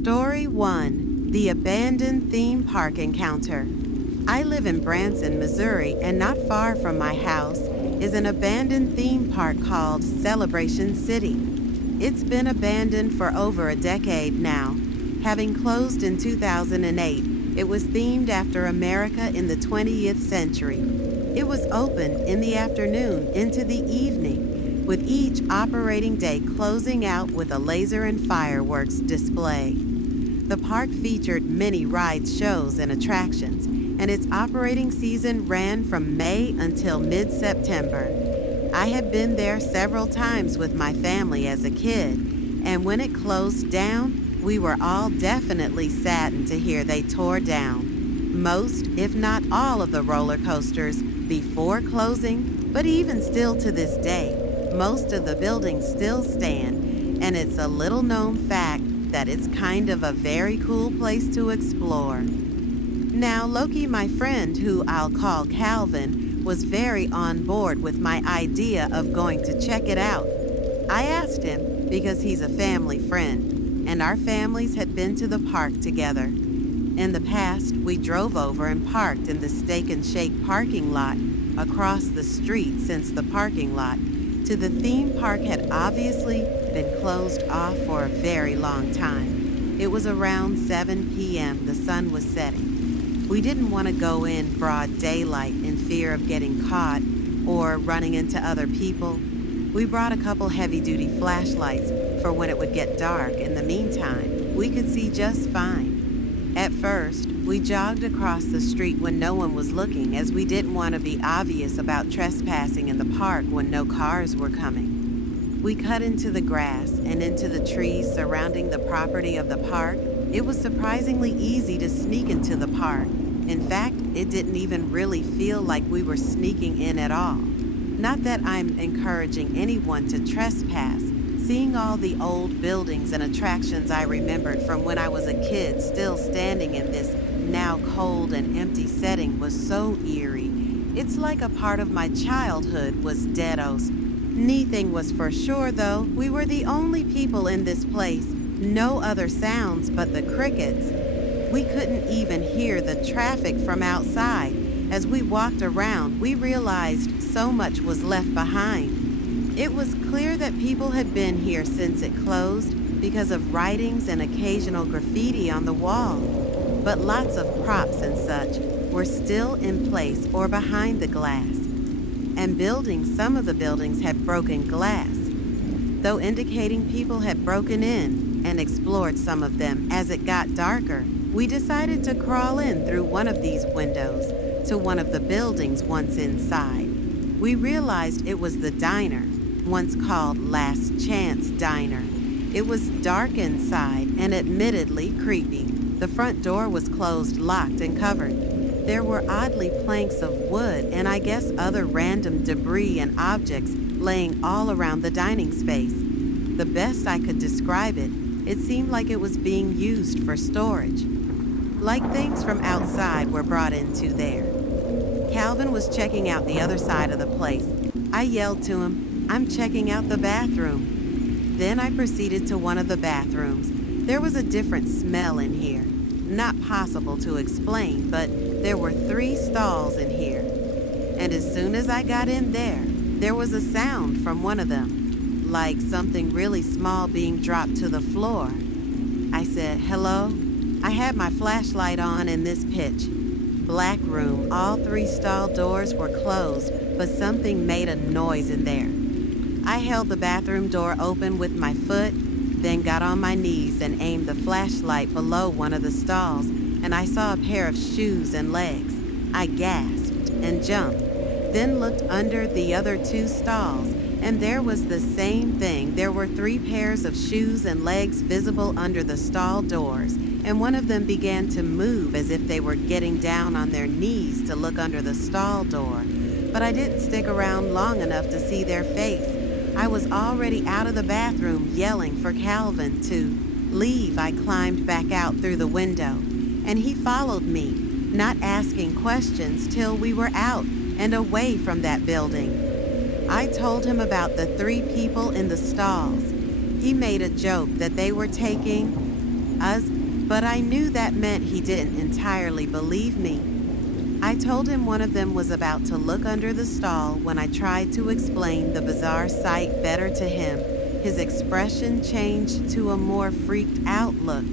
Story 1: The Abandoned Theme Park Encounter. I live in Branson, Missouri, and not far from my house is an abandoned theme park called Celebration City. It's been abandoned for over a decade now. Having closed in 2008, it was themed after America in the 20th century. It was opened in the afternoon into the evening, with each operating day closing out with a laser and fireworks display. The park featured many rides, shows, and attractions, and its operating season ran from May until mid-September. I had been there several times with my family as a kid, and when it closed down, we were all definitely saddened to hear they tore down most, if not all, of the roller coasters before closing, but even still to this day, most of the buildings still stand, and it's a little known fact that it's kind of a very cool place to explore. Now, Loki, my friend, who I'll call Calvin, was very on board with my idea of going to check it out. I asked him because he's a family friend, and our families had been to the park together. In the past, we drove over and parked in the Steak and Shake parking lot across the street, since the parking lot to the theme park had obviously been closed off for a very long time. It was around 7 p.m. The sun was setting. We didn't want to go in broad daylight in fear of getting caught or running into other people. We brought a couple heavy-duty flashlights for when it would get dark. In the meantime, we could see just fine. At first, we jogged across the street when no one was looking, as we didn't want to be obvious about trespassing in the park when no cars were coming. We cut into the grass and into the trees surrounding the property of the park. It was surprisingly easy to sneak into the park. In fact, it didn't even really feel like we were sneaking in at all. Not that I'm encouraging anyone to trespass. Seeing all the old buildings and attractions I remembered from when I was a kid still standing in this now cold and empty setting was so eerie. It's like a part of my childhood was deados. Nothing was for sure, though. We were the only people in this place. No other sounds but the crickets. We couldn't even hear the traffic from outside. As we walked around, we realized so much was left behind. It was clear that people had been here since it closed because of writings and occasional graffiti on the wall. But lots of props and such were still in place or behind the glass. And some of the buildings had broken glass, though indicating people had broken in and explored some of them. As it got darker, we decided to crawl in through one of these windows to one of the buildings. Once inside, we realized it was the diner, once called Last Chance Diner. It was dark inside and admittedly creepy. The front door was closed, locked, and covered. There were oddly planks of wood and I guess other random debris and objects laying all around the dining space. The best I could describe it, it seemed like it was being used for storage. Like things from outside were brought into there. Calvin was checking out the other side of the place. I yelled to him, "I'm checking out the bathroom." Then I proceeded to one of the bathrooms. There was a different smell in here. Not possible to explain, but there were 3 stalls in here. And as soon as I got in there was a sound from one of them, like something really small being dropped to the floor. I said, "Hello?" I had my flashlight on in this pitch black room. All 3 stall doors were closed, but something made a noise in there. I held the bathroom door open with my foot, then got on my knees and aimed the flashlight below one of the stalls, and I saw a pair of shoes and legs. I gasped and jumped, then looked under the other 2 stalls, and there was the same thing. There were 3 pairs of shoes and legs visible under the stall doors, and one of them began to move as if they were getting down on their knees to look under the stall door. But I didn't stick around long enough to see their face. I was already out of the bathroom yelling for Calvin to leave. I climbed back out through the window, and he followed me, not asking questions till we were out and away from that building. I told him about the 3 people in the stalls. He made a joke that they were taking But I knew that meant he didn't entirely believe me. I told him one of them was about to look under the stall when I tried to explain the bizarre sight better to him. His expression changed to a more freaked out look.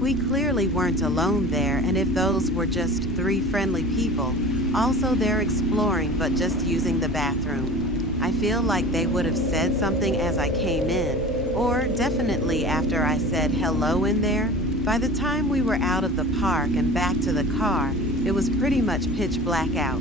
We clearly weren't alone there, and if those were just 3 friendly people, also they're exploring but just using the bathroom. I feel like they would have said something as I came in, or definitely after I said hello in there. By the time we were out of the park and back to the car, it was pretty much pitch black out.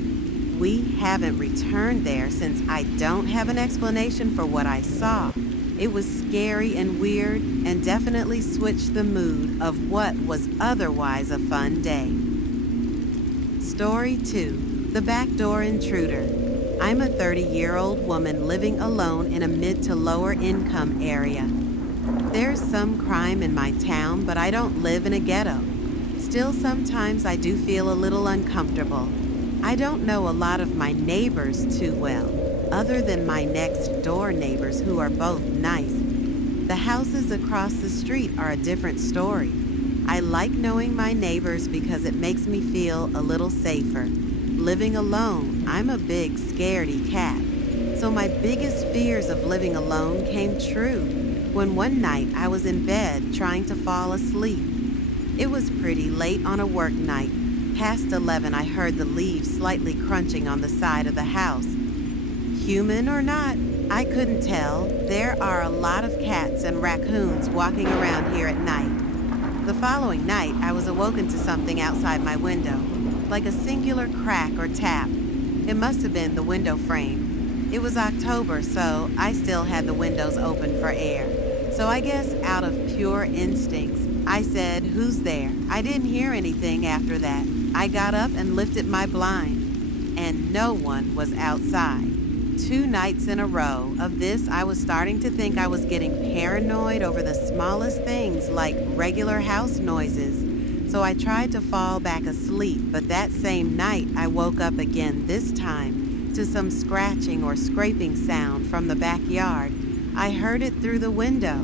We haven't returned there since I don't have an explanation for what I saw. It was scary and weird and definitely switched the mood of what was otherwise a fun day. Story 2. The Backdoor Intruder. I'm a 30-year-old woman living alone in a mid to lower income area. There's some crime in my town, but I don't live in a ghetto. Still, sometimes I do feel a little uncomfortable. I don't know a lot of my neighbors too well, other than my next door neighbors who are both nice. The houses across the street are a different story. I like knowing my neighbors because it makes me feel a little safer. Living alone, I'm a big scaredy cat. So my biggest fears of living alone came true when one night I was in bed trying to fall asleep. It was pretty late on a work night. Past 11, I heard the leaves slightly crunching on the side of the house. Human or not, I couldn't tell. There are a lot of cats and raccoons walking around here at night. The following night, I was awoken to something outside my window, like a singular crack or tap. It must have been the window frame. It was October, so I still had the windows open for air. So I guess out of pure instincts, I said, "Who's there?" I didn't hear anything after that. I got up and lifted my blind, and no one was outside. 2 nights in a row of this, I was starting to think I was getting paranoid over the smallest things like regular house noises. So I tried to fall back asleep, but that same night I woke up again, this time to some scratching or scraping sound from the backyard. I heard it through the window.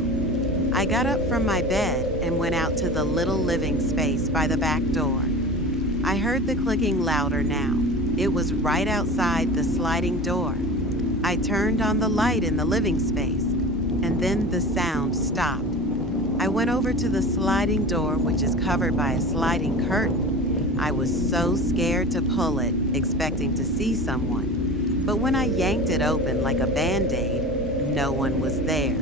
I got up from my bed and went out to the little living space by the back door. I heard the clicking louder now. It was right outside the sliding door. I turned on the light in the living space, and then the sound stopped. I went over to the sliding door, which is covered by a sliding curtain. I was so scared to pull it, expecting to see someone. But when I yanked it open like a Band-Aid, no one was there.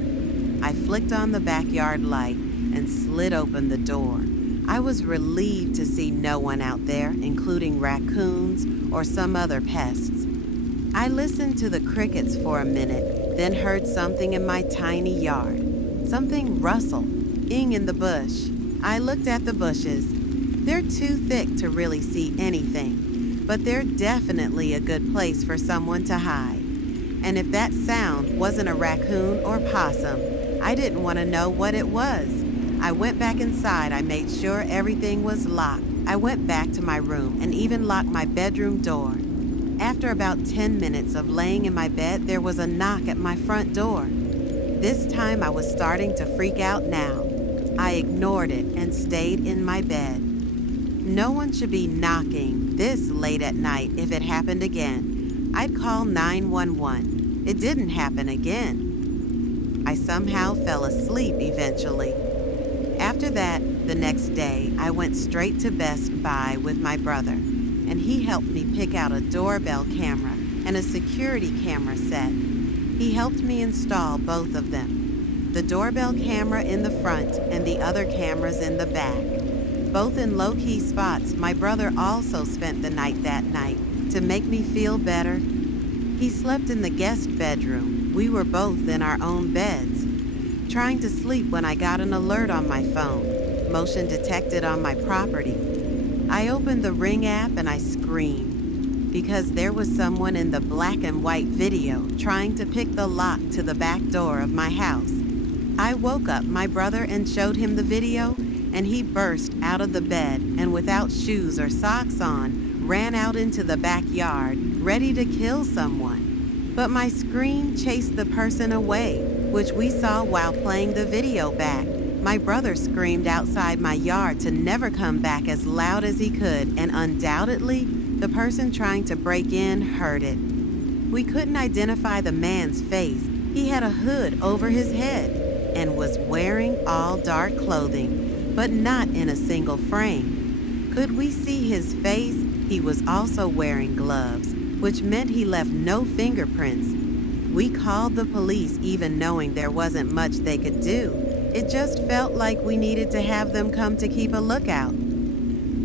I flicked on the backyard light and slid open the door. I was relieved to see no one out there, including raccoons or some other pests. I listened to the crickets for a minute, then heard something in my tiny yard. Something rustle, in the bush. I looked at the bushes. They're too thick to really see anything, but they're definitely a good place for someone to hide. And if that sound wasn't a raccoon or possum, I didn't want to know what it was. I went back inside. I made sure everything was locked. I went back to my room and even locked my bedroom door. After about 10 minutes of laying in my bed, there was a knock at my front door. This time I was starting to freak out now. I ignored it and stayed in my bed. No one should be knocking this late at night. If it happened again, I'd call 911. It didn't happen again. I somehow fell asleep eventually. After that, the next day, I went straight to Best Buy with my brother, and he helped me pick out a doorbell camera and a security camera set. He helped me install both of them. The doorbell camera in the front and the other cameras in the back. Both in low-key spots. My brother also spent the night that night to make me feel better. He slept in the guest bedroom. We were both in our own beds. Trying to sleep when I got an alert on my phone. Motion detected on my property. I opened the Ring app and I screamed because there was someone in the black and white video trying to pick the lock to the back door of my house. I woke up my brother and showed him the video, and he burst out of the bed and without shoes or socks on, ran out into the backyard, ready to kill someone. But my scream chased the person away, which we saw while playing the video back. My brother screamed outside my yard to never come back as loud as he could, and undoubtedly, the person trying to break in heard it. We couldn't identify the man's face. He had a hood over his head and was wearing all dark clothing, but not in a single frame. Could we see his face? He was also wearing gloves, which meant he left no fingerprints. We called the police even knowing there wasn't much they could do. It just felt like we needed to have them come to keep a lookout.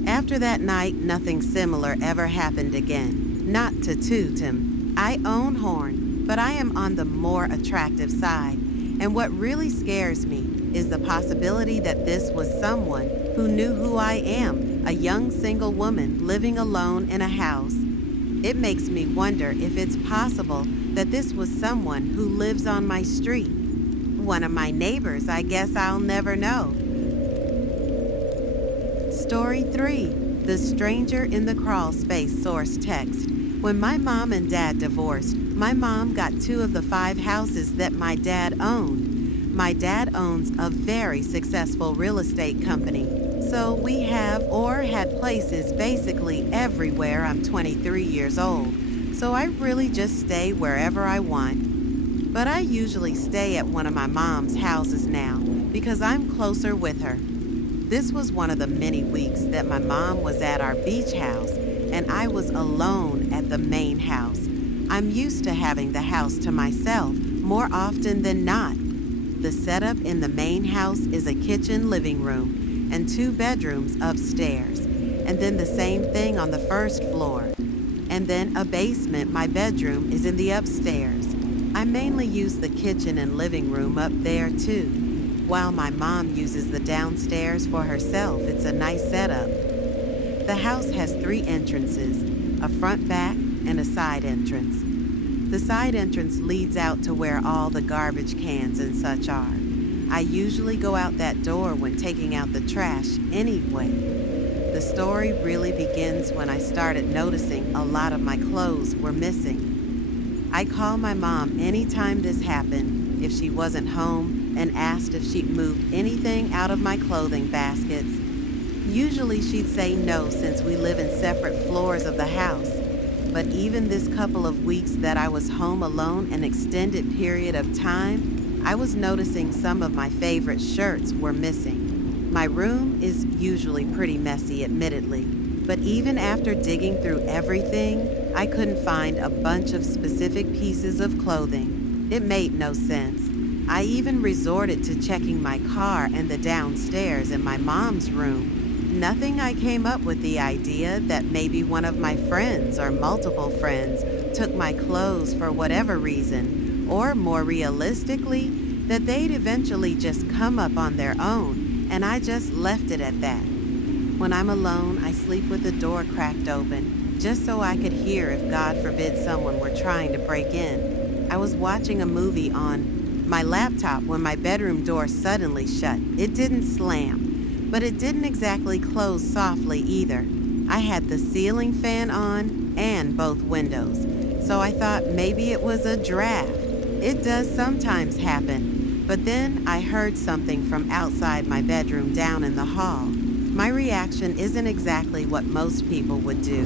After that night, nothing similar ever happened again. Not to toot him. I own horn, but I am on the more attractive side. And what really scares me is the possibility that this was someone who knew who I am, a young single woman living alone in a house. It makes me wonder if it's possible that this was someone who lives on my street. One of my neighbors, I guess I'll never know. Story 3, The Stranger in the Crawl Space Source Text. When my mom and dad divorced, my mom got 2 of the 5 houses that my dad owned. My dad owns a very successful real estate company, so we have or had places basically everywhere. I'm 23 years old, so I really just stay wherever I want. But I usually stay at one of my mom's houses now because I'm closer with her. This was one of the many weeks that my mom was at our beach house and I was alone at the main house. I'm used to having the house to myself more often than not. The setup in the main house is a kitchen living room and 2 bedrooms upstairs, and then the same thing on the first floor. And then a basement. My bedroom is in the upstairs. I mainly use the kitchen and living room up there too, while my mom uses the downstairs for herself. It's a nice setup. The house has 3 entrances, a front, back, and a side entrance. The side entrance leads out to where all the garbage cans and such are. I usually go out that door when taking out the trash anyway. The story really begins when I started noticing a lot of my clothes were missing. I called my mom anytime this happened if she wasn't home and asked if she'd moved anything out of my clothing baskets. Usually she'd say no since we live in separate floors of the house. But even this couple of weeks that I was home alone an extended period of time, I was noticing some of my favorite shirts were missing. My room is usually pretty messy, admittedly, but even after digging through everything, I couldn't find a bunch of specific pieces of clothing. It made no sense. I even resorted to checking my car and the downstairs in my mom's room. Nothing. I came up with the idea that maybe one of my friends or multiple friends took my clothes for whatever reason, or more realistically, that they'd eventually just come up on their own, and I just left it at that. When I'm alone, I sleep with the door cracked open, just so I could hear if God forbid someone were trying to break in. I was watching a movie on my laptop when my bedroom door suddenly shut. It didn't slam, but it didn't exactly close softly either. I had the ceiling fan on and both windows, so I thought maybe it was a draft. It does sometimes happen, but then I heard something from outside my bedroom down in the hall. My reaction isn't exactly what most people would do.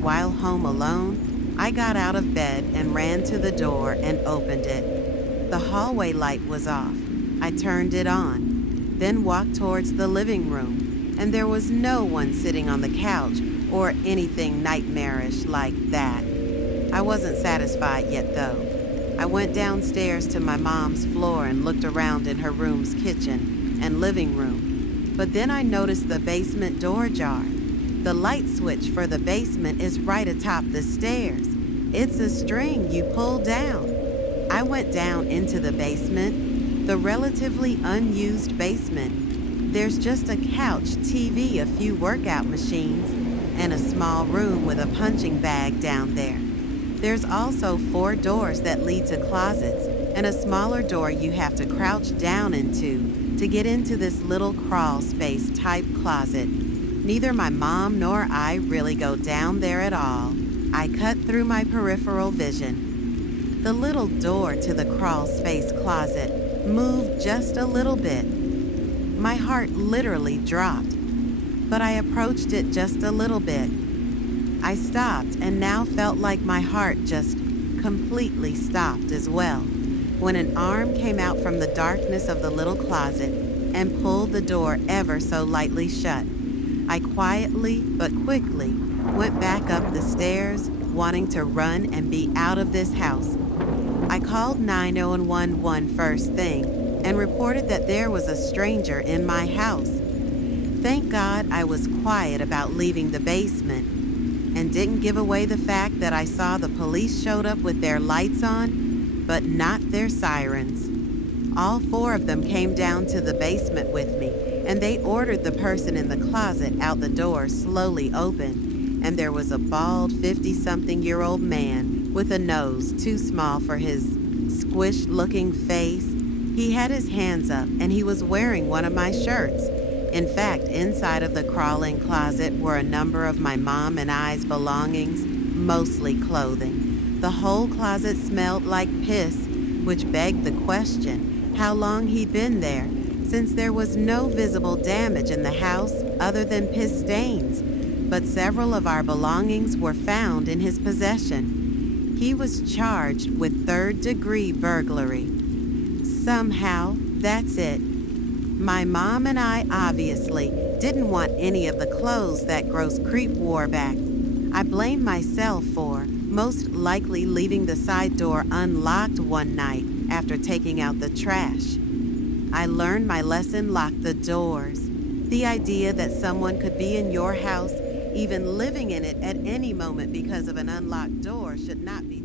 While home alone, I got out of bed and ran to the door and opened it. The hallway light was off. I turned it on, then walked towards the living room, and there was no one sitting on the couch or anything nightmarish like that. I wasn't satisfied yet, though. I went downstairs to my mom's floor and looked around in her room's kitchen and living room, but then I noticed the basement door ajar. The light switch for the basement is right atop the stairs. It's a string you pull down. I went down into the basement, the relatively unused basement. There's just a couch, TV, a few workout machines, and a small room with a punching bag down there. There's also 4 doors that lead to closets and a smaller door you have to crouch down into to get into this little crawl space type closet. Neither my mom nor I really go down there at all. I cut through my peripheral vision. The little door to the crawl space closet moved just a little bit. My heart literally dropped, but I approached it just a little bit. I stopped and now felt like my heart just completely stopped as well when an arm came out from the darkness of the little closet and pulled the door ever so lightly shut. I quietly but quickly went back up the stairs, wanting to run and be out of this house. I called 911 first thing and reported that there was a stranger in my house. Thank God I was quiet about leaving the basement and didn't give away the fact that I saw the police showed up with their lights on, but not their sirens. All 4 of them came down to the basement with me, and they ordered the person in the closet out the door slowly open, and there was a bald 50-something-year-old man with a nose too small for his squished-looking face. He had his hands up, and he was wearing one of my shirts. In fact, inside of the crawl-in closet were a number of my mom and I's belongings, mostly clothing. The whole closet smelled like piss, which begged the question how long he'd been there, since there was no visible damage in the house other than piss stains, but several of our belongings were found in his possession. He was charged with 3rd-degree burglary. Somehow, that's it. My mom and I obviously didn't want any of the clothes that gross creep wore back. I blame myself for most likely leaving the side door unlocked one night after taking out the trash. I learned my lesson: lock the doors. The idea that someone could be in your house, even living in it at any moment because of an unlocked door, should not be